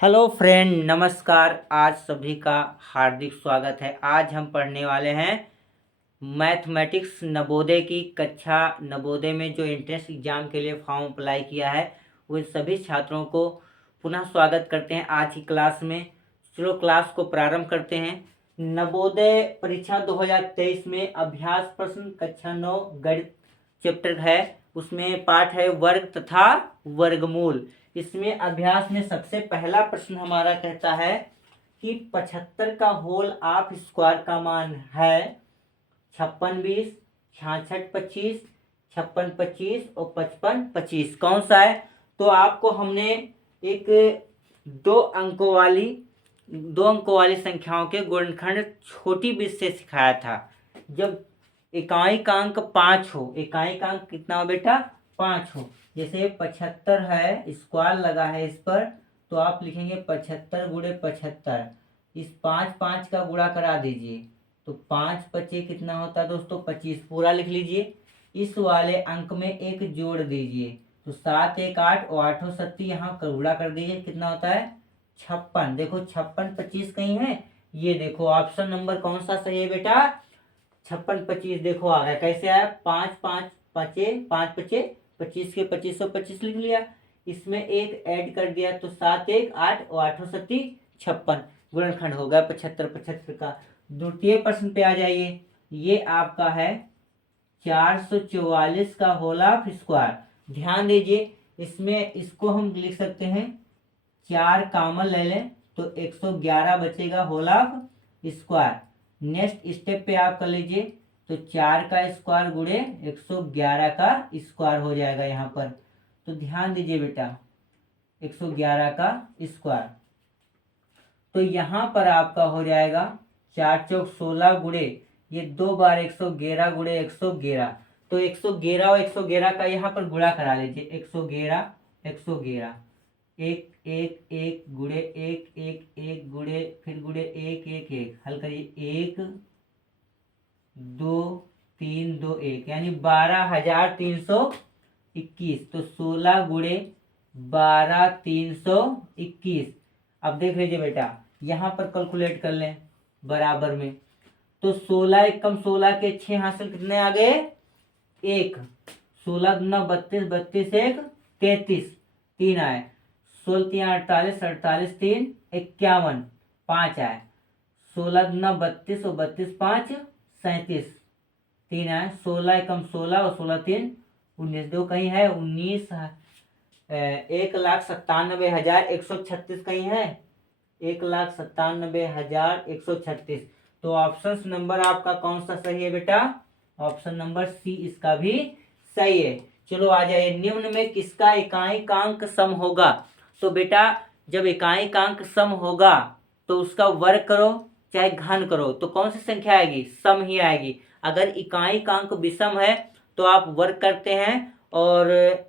Hello friend, नमस्कार। आज सभी का हार्दिक स्वागत है। आज हम पढ़ने वाले हैं मैथमेटिक्स नवोदय की कक्षा। नवोदय में जो एंट्रेंस एग्जाम के लिए फॉर्म अप्लाई किया है वो सभी छात्रों को पुनः स्वागत करते हैं आज की क्लास में। चलो क्लास को प्रारंभ करते हैं। नवोदय परीक्षा 2023 में अभ्यास प्रश्न कक्षा 9 गणित चैप्टर है, उसमें पाठ है वर्ग तथा वर्गमूल। इसमें अभ्यास में सबसे पहला प्रश्न हमारा कहता है कि 75 का होल ऑफ स्क्वायर का मान है 56 20, 66 25, 56 25 और 55 25। कौन सा है? तो आपको हमने एक दो अंकों वाली संख्याओं के गुणनखंड छोटी बीज से सिखाया था। जब इकाई का अंक 5 हो, इकाई का अंक कितना हो बेटा? 5 हो। जैसे 75 है, स्क्वायर लगा है इस पर, तो आप लिखेंगे 75 गुणे 75। इस 5 5 का गुणा करा दीजिए तो 5 पचे कितना होता है दोस्तों? 25। पूरा लिख लीजिए। इस वाले अंक में एक जोड़ दीजिए तो 7 1 8 और 8 7 यहाँ गुणा कर दीजिए, कितना होता है? 56। देखो 56 25 कहीं है? ये देखो ऑप्शन नंबर कौन सा सही है बेटा? 56 25 देखो आ गया। कैसे आया? 5 5 पचे 5 पचे 25 के 2525 लिख लिया। इसमें एक ऐड कर दिया तो 7 1 8 और 8 7 56 गुणनखंड हो गया 75 75 का। द्वितीय प्रश्न पे आ जाइए। ये आपका है 444 का होल ऑफ स्क्वायर। ध्यान दीजिए, इसमें इसको हम लिख सकते हैं 4 कॉमन ले लें तो 111 बचेगा whole of square. Next step पे आप कर लीजिए तो 4 का स्क्वायर गुणे 111 का स्क्वायर हो जाएगा यहाँ पर। तो ध्यान दीजिए बेटा, 111 का स्क्वायर, तो यहाँ पर आपका हो जाएगा 4 चौक 16 गुणे ये 2 बार 111 गुणे 111। तो 111 और 111 का यहाँ पर गुणा करा लीजिए। 111 111 एक एक एक गुणे एक एक एक गुणे फिर गुणे एक एक एक, हल करिए। 1 2 3 2 1 यानी 12,321। तो 16 गुणे 12,321। अब देख लीजिए बेटा, यहाँ पर कैलकुलेट कर लें बराबर में। तो 16 एक कम 16 के 6 हासिल कितने आ गए? 1। 16 दूना 32, 32 एक 33, 3 आए। 16 3 48, 48 3 51, 5 आए। 16 दूना 32 और 32 5 37, 3 आए। 16 एकम 16 और 16 3 19। दो कहीं है 19, 1,97,136 कहीं है? 1,97,136। तो ऑप्शन नंबर आपका कौन सा सही है बेटा? ऑप्शन नंबर सी इसका भी सही है। चलो आ जाइए, निम्न में किसका इकाई कांक सम होगा? तो बेटा जब इकाई कांक सम होगा तो उसका वर्ग करो चाहे घन करो तो कौन सी संख्या आएगी? सम ही आएगी। अगर इकाई कांक विषम है तो आप वर्ग करते हैं और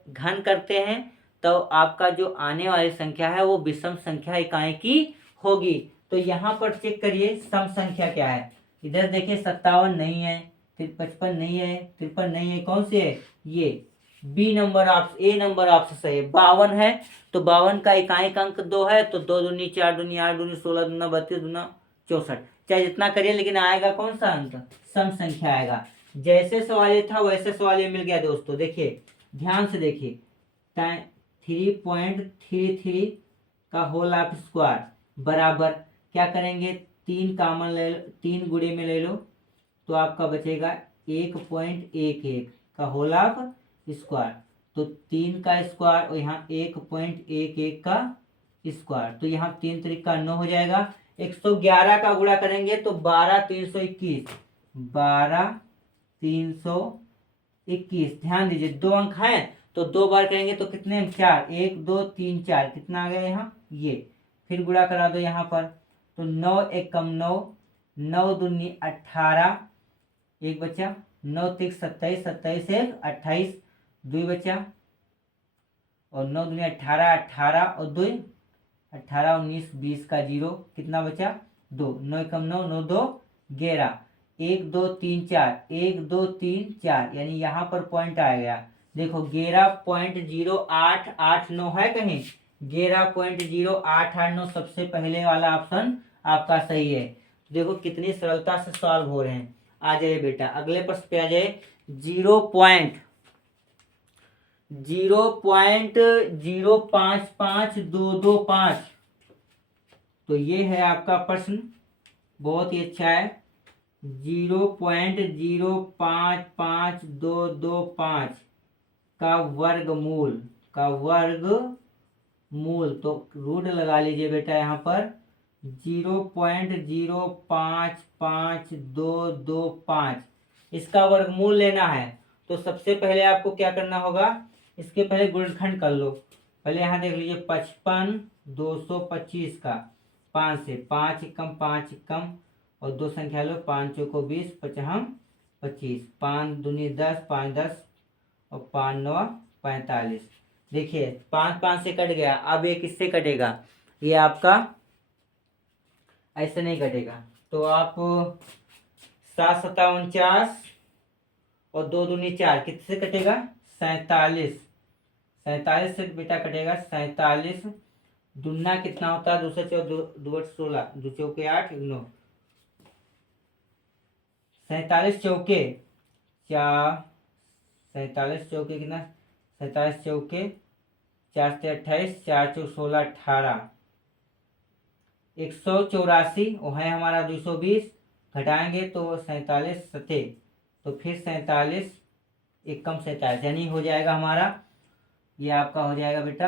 घन करते हैं तो आपका जो आने वाली संख्या है वो विषम संख्या इकाई की होगी। तो यहाँ पर चेक करिए सम संख्या क्या है। इधर देखिए 57 नहीं है, फिर 55 नहीं है, 53 नहीं है, कौन सी है? ये बी नंबर ऑप्शन, ए नंबर ऑप्शन सही है। 52 है तो 52 का इकाई अंक 2 है तो 2 दूनी 4 दूनी 8 दूनी 16 दूना 32 दूना 64। चाहे जितना करिए लेकिन आएगा कौन सा अंक? सम संख्या आएगा। जैसे सवाल ये था वैसे सवाल ये मिल गया दोस्तों। देखिए ध्यान से देखिए, 3.33 का होल ऑफ स्क्वायर बराबर क्या करेंगे? 3 कॉमन ले लो, 3 गुणे में ले लो तो आपका बचेगा 1.11 का होल ऑफ स्क्वायर। तो 3 का स्क्वायर और यहाँ 1.11 का स्क्वायर, तो यहाँ 3 3 9 हो जाएगा। 111 का गुणा करेंगे तो 12,321, 12,321। ध्यान दीजिए दो अंक हैं तो 2 बार करेंगे तो कितने अंक? 4, 1 2 3 4, कितना आ गया यहाँ? ये फिर गुणा करा दो यहाँ पर तो 9 1 कम 9, 9 दूनी 18, एक बचा। 9 3 27, 27 1 28, 2 बचा। और 9 दूनी 18, 18 और 2 18, 19 20 का 0, कितना बचा? 2। 9 कम 9, 9 2 11, 1 2 3 4, 1 2 3 4 यानी यहाँ पर पॉइंट आ गया। देखो 11.0889 है कहीं? 11.0889 सबसे पहले वाला ऑप्शन आपका सही है। देखो कितनी सरलता से सॉल्व हो रहे हैं। आ जाइए बेटा अगले प्रश्न पे आ जाइए। 0.055225, तो ये है आपका प्रश्न, बहुत ही अच्छा है। 0.055225 का वर्गमूल तो रूट लगा लीजिए बेटा यहाँ पर। 0.055225 इसका वर्गमूल लेना है। तो सबसे पहले आपको क्या करना होगा, इसके पहले गुणनखंड कर लो। पहले यहाँ देख लीजिए 55 225 का 5 से 5 एकम 5 एकम और 2 संख्या लो, 5 चौको 20 पचहम 25, 5 दूनी 10 5 10 और 5 9 45। देखिए 5 5 से कट गया, अब ये किससे कटेगा, ये आपका ऐसे नहीं कटेगा। तो आप 7 7 49 और 2 दूनी 4 किससे कटेगा, 47 से बेटा कटेगा 47। दुना कितना होता है, 2 से 2 16 2 चौके 8 9 47 चौके 4 47 चौके कितना 47 चौके 4 से 28 4 चौक 16 18 184 वो है हमारा 220, घटाएंगे तो 47 सते, तो फिर 47 एक कम 47 यानी हो जाएगा हमारा, ये आपका हो जाएगा बेटा।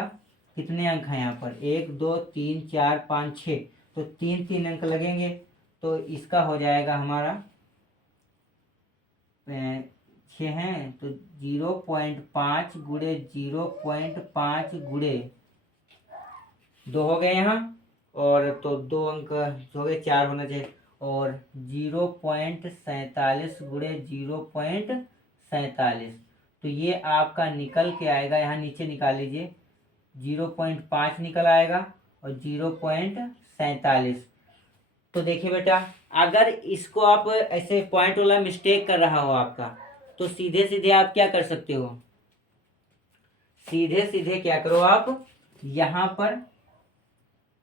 कितने अंक हैं यहाँ पर, 1 2 3 4 5 6, तो 3 3 अंक लगेंगे। तो इसका हो जाएगा हमारा 6 हैं, तो 0.5 गुणे 0.5 गुणे 2 हो गए यहाँ, और तो 2 अंक हो गए, 4 होना चाहिए, और 0.47 गुणे 0.47, तो ये आपका निकल के आएगा, यहाँ नीचे निकाल लीजिए, 0.5 निकल आएगा और 0.47। तो देखिए बेटा अगर इसको आप ऐसे पॉइंट वाला मिस्टेक कर रहा हो आपका, तो सीधे सीधे आप क्या कर सकते हो, सीधे सीधे क्या करो आप, यहाँ पर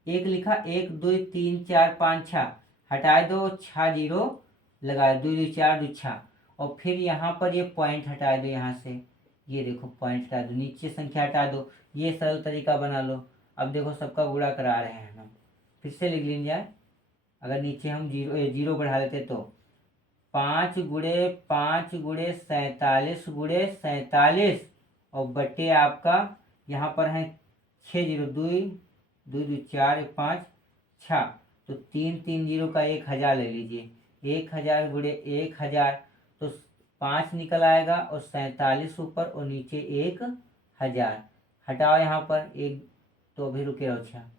एक लिखा 1 2 3 4 5 6, हटा दो 6 जीरो लगा 2 2 4 2 6, और फिर यहाँ पर ये पॉइंट हटा दो, यहाँ से ये देखो पॉइंट हटा दो, नीचे संख्या हटा दो, ये सरल तरीका बना लो। अब देखो सबका गुणा करा रहे हैं हम, फिर से लिख लीजिए। अगर नीचे हम जीरो बढ़ा लेते तो 5 गुणे 5 गुणे 47 गुणे 47, और बटे आपका यहाँ पर है 6 जीरो 2 2 2 4 5 6, तो 3 3 जीरो का 1000 ले लीजिए, 1000 गुणे 1000, तो 5 निकल आएगा और 47 ऊपर और नीचे 1000, हटाओ यहाँ पर एक, तो अभी रुके रहो, अच्छा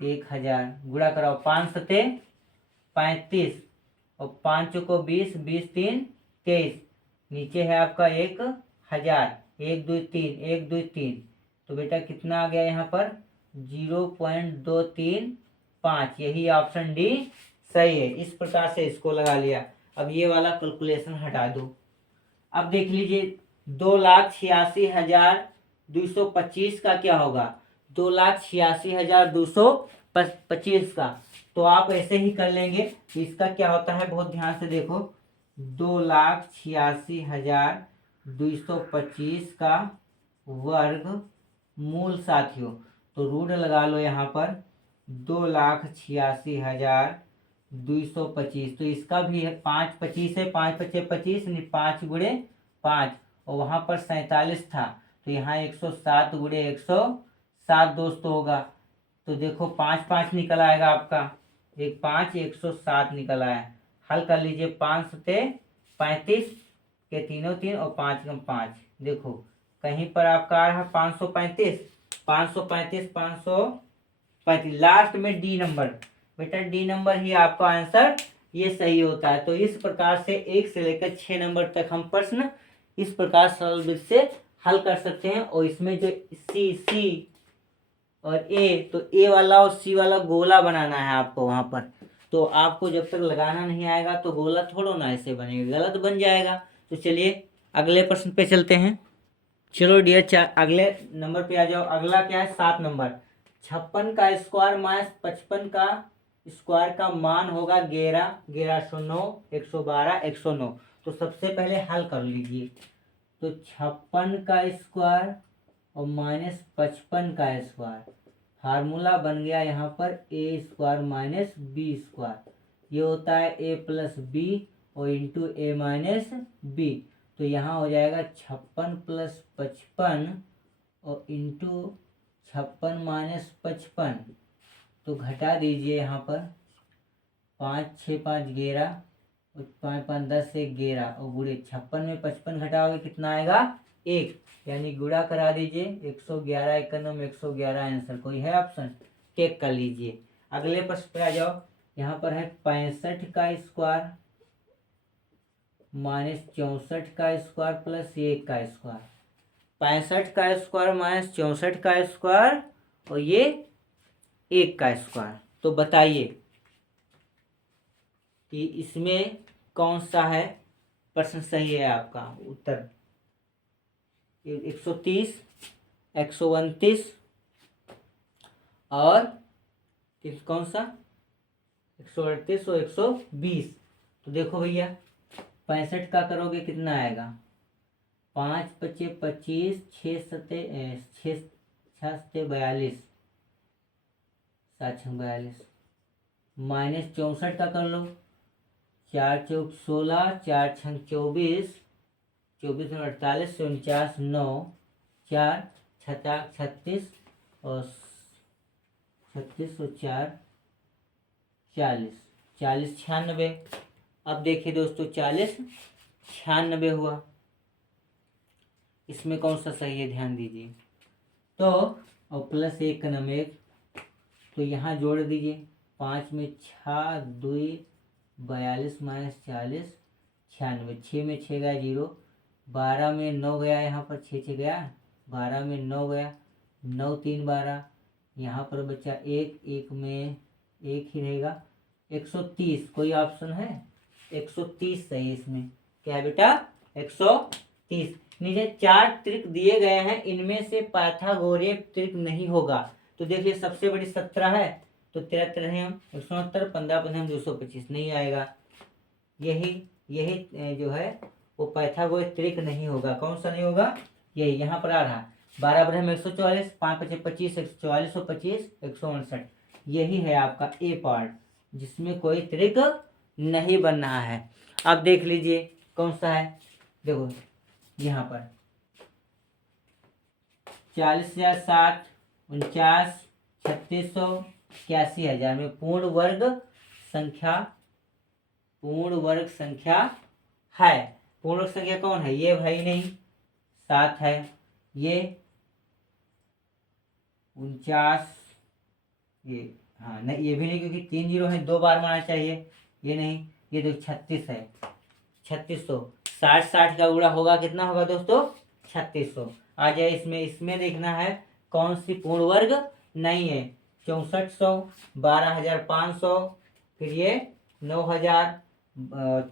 1000 गुणा कराओ, 5 सते 35 और 5 को 20 20 3 23, नीचे है आपका 1000, 1 2 3 1 2 3, तो बेटा कितना आ गया यहाँ पर 0.235, यही ऑप्शन डी सही है। इस प्रकार से इसको लगा लिया। अब ये वाला कैलकुलेशन हटा दो। अब देख लीजिए 2,86,225 का क्या होगा, 2,86,225 का, तो आप ऐसे ही कर लेंगे। इसका क्या होता है बहुत ध्यान से देखो, 2,86,225 का वर्ग मूल साथियों, तो रूट लगा लो यहाँ पर 2,86,225, तो इसका भी है 5 25 है, 5 25 25 नहीं 5 गुणे 5, और वहाँ पर 47 था, तो यहाँ 107 गुणे 107 दोस्तों होगा। तो देखो 5 5 निकल आएगा आपका, एक 5 107 निकल आया। हल कर लीजिए, 5 सते 35 के तीनों 3 और 5 कम 5, देखो कहीं पर आपका आ रहा है 535 535 535, लास्ट में डी नंबर, बेटा डी नंबर ही आपका आंसर ये सही होता है। तो इस प्रकार से 1 से लेकर 6 नंबर तक हम प्रश्न इस प्रकार सरल विधि से हल कर सकते हैं। और इसमें जो सी और ए, तो ए वाला और सी वाला गोला बनाना है आपको वहां पर, तो आपको जब तक लगाना नहीं आएगा तो गोला थोड़ा ना ऐसे बनेगा, गलत बन जाएगा। तो चलिए अगले प्रश्न पे चलते हैं। चलो डियर, अगले नंबर पे आ जाओ। अगला क्या है? 7 नंबर। 56 का स्क्वायर माइनस 55 का स्क्वायर का मान होगा 11, 1109, 112, 109। तो सबसे पहले हल कर लीजिए। तो 56 का स्क्वायर और माइनस 55 का स्क्वायर, फार्मूला बन गया यहाँ पर ए स्क्वायर माइनस बी स्क्वायर। ये होता है ए प्लस बी और इंटू ए माइनस बी। तो यहाँ हो जाएगा 56 प्लस 55 और इंटू 56 माइनस 55। तो घटा दीजिए यहाँ पर 5 6 5 11 और 5 5 10 से 11 और गुणे 56 में 55 घटाओगे कितना आएगा? 1। यानी गुणा करा दीजिए 111 91 111 आंसर। कोई है ऑप्शन? चेक कर लीजिए। अगले प्रश्न पे आ जाओ। यहाँ पर है 65 का स्क्वायर माइनस 64 का स्क्वायर प्लस 1 का स्क्वायर। 65 का स्क्वायर माइनस 64 का स्क्वायर और ये 1 का स्क्वायर। तो बताइए कि इसमें कौन सा है प्रश्न सही है? आपका उत्तर 130, 129 और कौन सा? 138 और 120। तो देखो भैया, 65 का करोगे कितना आएगा? 5 पचे 25, 6 सते 6 6 42, 7 42। माइनस 64 का कर लो। 4 चौक 16, 4 छंग 24, 24 और 48 से 49 9, 4 छता 36 और 36 और 4 40, 40 96। अब देखिए दोस्तों, 40 96 हुआ। इसमें कौन सा सही है? ध्यान दीजिए। तो और प्लस 1 का नाम 1, तो यहाँ जोड़ दीजिए। 5 में 6 2 42 माइनस 40 96। 6 में 6 गया 0, 12 में 9 गया, यहाँ पर 6 6 गया, 12 में 9 गया, 9 3 12, यहाँ पर बच्चा 1, 1 में 1 ही रहेगा। 130 कोई ऑप्शन है? 130 सही है इसमें। क्या है बेटा? 130। नीचे 4 त्रिक दिए गए हैं, इनमें से पाइथागोरस त्रिक नहीं होगा। तो देखिए, सबसे बड़ी 17 है, तो 73 है हम 169, 15 15 225 नहीं आएगा। यही जो है वो पाइथागोरस त्रिक नहीं होगा। कौन सा नहीं होगा? यही यहाँ पर आ रहा 12 बटे में 144, 5 पचे 25, 144 और 25 159। यही है आपका ए पार्ट, जिसमें कोई त्रिक नहीं बन रहा है। अब देख लीजिए कौन सा है। देखो यहाँ पर 40,060, 49, 3600, 81,000 में पूर्ण वर्ग संख्या है। पूर्ण वर्ग संख्या कौन है? ये भाई नहीं, 7 है। ये 49, ये हाँ नहीं, ये भी नहीं, क्योंकि 3 0 है, 2 बार मारना चाहिए। ये नहीं, ये तो 36 है, 3600। 60 60 का गुणा होगा कितना होगा दोस्तों? 3600। आ जाए इसमें देखना है कौन सी पूर्ण वर्ग नहीं है। 6400, 12,500, फिर ये 9,000,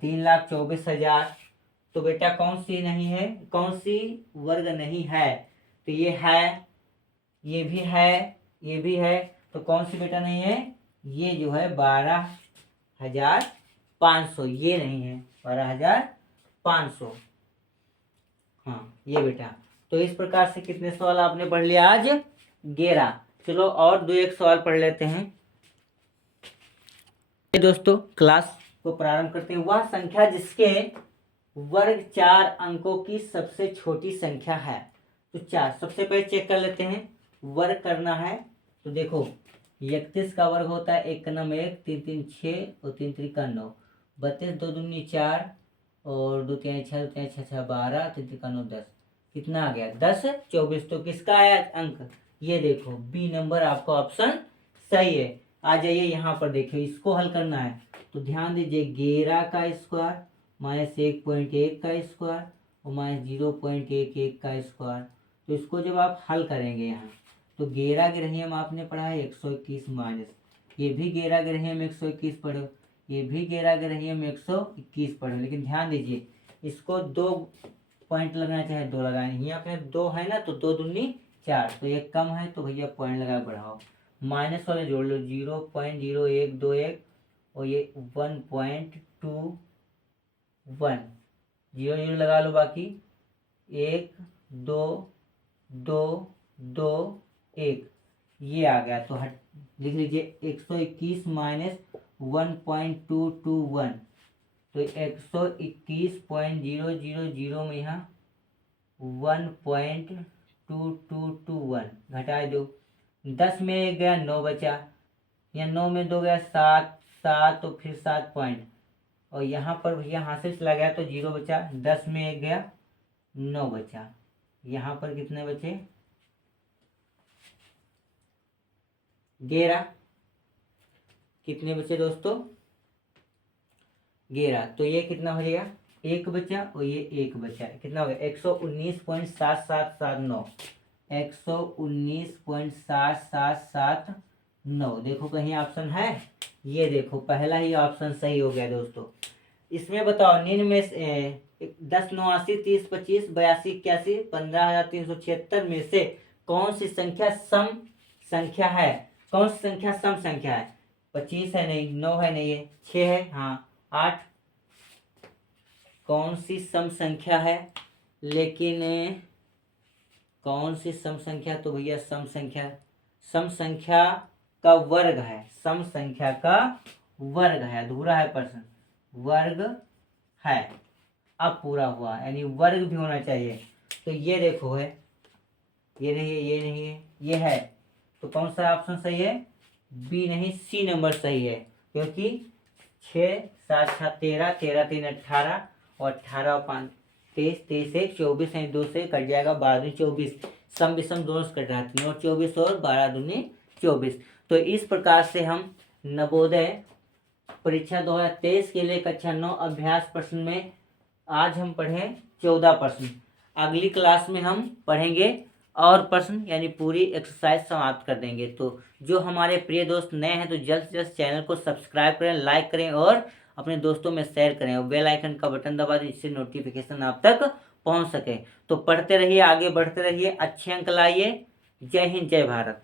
3,24,000। तो बेटा कौन सी नहीं है? कौन सी वर्ग नहीं है? तो ये है, ये भी है, ये भी है। तो कौन सी बेटा नहीं है? ये जो है 12,500, ये नहीं है 12,500। हाँ ये बेटा। तो इस प्रकार से कितने सवाल आपने पढ़ लिया आज? 11। चलो और 2 एक सवाल पढ़ लेते हैं। दोस्तों क्लास को प्रारंभ करते हैं। वह संख्या जिसके वर्ग 4 अंकों की सबसे छोटी संख्या है। तो 4 सबसे पहले चेक कर लेते हैं। वर्ग करना है तो देखो, 31 का वर्ग होता है 1 का नाम 1, 3 3 6 और 3 3 का 9, 32 2 दूनी 4 और 2 3 6 2 3 6 6 12, 3 3 का 9 10। कितना आ गया? 10 24। तो किसका आया अंक? ये देखो बी नंबर आपका ऑप्शन सही है। आ जाइए यहाँ पर देखिए, इसको हल करना है। तो ध्यान दीजिए, 11 का स्क्वायर माइनस 1.1 का स्क्वायर और माइनस 0.11 का स्क्वायर। तो इसको जब आप हल करेंगे यहाँ, तो 11 ग्रहियम आपने पढ़ा है 121 माइनस, ये भी 11 ग्रहियम 121 पढ़ो, ये भी 11 ग्रहियम 121 पढ़ो। लेकिन ध्यान दीजिए, इसको 2 पॉइंट लगाना चाहे 2 लगाए, यहाँ पे 2 है ना तो 2 दूनी 4, तो ये कम है तो भैया पॉइंट लगा बढ़ाओ, माइनस वाले जोड़ लो 0.0121 और ये 1.21, 0 0 लगा लो, बाकी 1 2 2 2 1 ये आ गया, तो हट लिख लीजिए 121 माइनस 1.221, तो 121.000 में यहाँ 1.2221 घटा दो, 10 में 1 गया 9 बचा, यहाँ 9 में 2 गया 7 7 तो फिर 7 पॉइंट, और यहाँ पर भैया यहाँ से चला गया तो 0 बचा, 10 में 1 गया 9 बचा, यहाँ पर कितने बचे 11, कितने बचे दोस्तों 11, तो ये कितना हो जाएगा 1 बचा और ये 1 बचा, कितना हो गया 119.7779, 119.7779, देखो कहीं ऑप्शन है, ये देखो पहला ही ऑप्शन सही हो गया दोस्तों। इसमें बताओ निम्न में 10 89 30 25 82 81 15,376 में से कौन सी संख्या सम संख्या है, कौन सी संख्या सम संख्या है, 25 है नहीं, 9 है नहीं, है 6 है हाँ, 8 कौन सी सम संख्या है, लेकिन कौन सी सम संख्या, तो भैया सम संख्या का वर्ग है, सम संख्या का वर्ग है, अधूरा है प्रश्न, वर्ग है, अब पूरा हुआ, यानी वर्ग भी होना चाहिए, तो ये देखो है, ये नहीं है, ये नहीं है, ये है, तो कौन सा ऑप्शन सही है, बी नहीं सी नंबर सही है, क्योंकि 6 7 6 13 13 3 18 और 18 और 5 23 23 से 24 है, 2 से कट जाएगा 12 दूनी 24, सम विषम दोनों से कट रहा है, 3 और 24 और 12 दूनी 24। तो इस प्रकार से हम नवोदय परीक्षा 2023 के लिए कक्षा 9 अभ्यास प्रश्न में आज हम पढ़े 14 प्रश्न, अगली क्लास में हम पढ़ेंगे और प्रश्न, यानी पूरी एक्सरसाइज समाप्त कर देंगे। तो जो हमारे प्रिय दोस्त नए हैं तो जल्द से जल्द चैनल को सब्सक्राइब करें, लाइक करें और अपने दोस्तों में शेयर करें और बेल आइकन का बटन दबा दें जिससे नोटिफिकेशन आप तक पहुंच सके। तो पढ़ते रहिए, आगे बढ़ते रहिए, अच्छे अंक लाइए। जय हिंद, जय भारत।